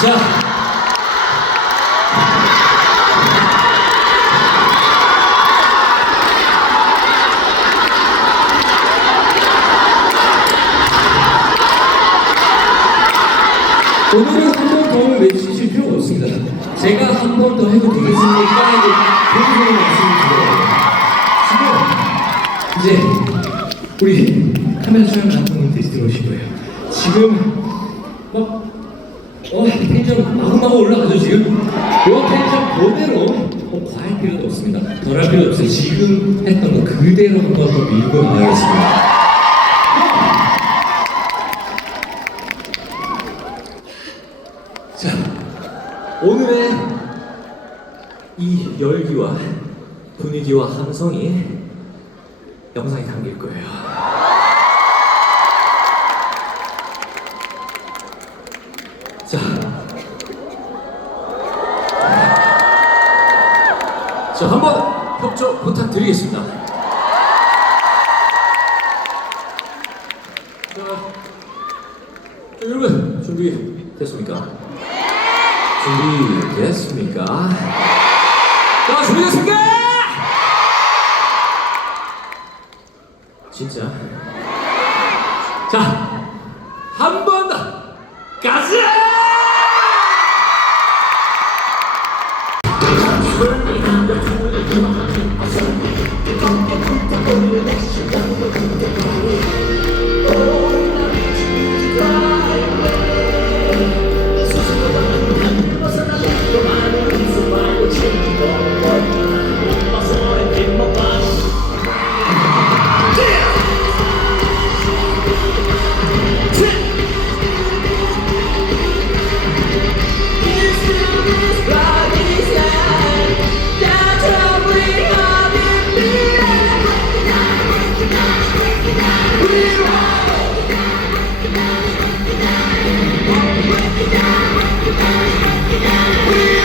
자. 오늘은 한 번 더 외치실 필요 없습니다. 제가 한 번 더 해도 되겠습니까? 계속 말씀을 드려요. 지금 이제 우리 카메라 촬영 감독님들이 들어오신 거예요. 지금 막 어, 텐션 마구마구 올라가죠 지금? 요 텐션 그대로 어, 과할 필요도 없습니다. 덜 할 필요도 없어요. 지금 했던 거 그대로 한번 더 밀고 나가겠습니다. 자, 오늘의 이 열기와 분위기와 함성이 영상에 담길 거예요. 자, 자 한번 협조 부탁드리겠습니다. 자, 자, 여러분 준비 됐습니까? 준비 됐습니까? 자 준비 됐습니까? 진짜. 자 We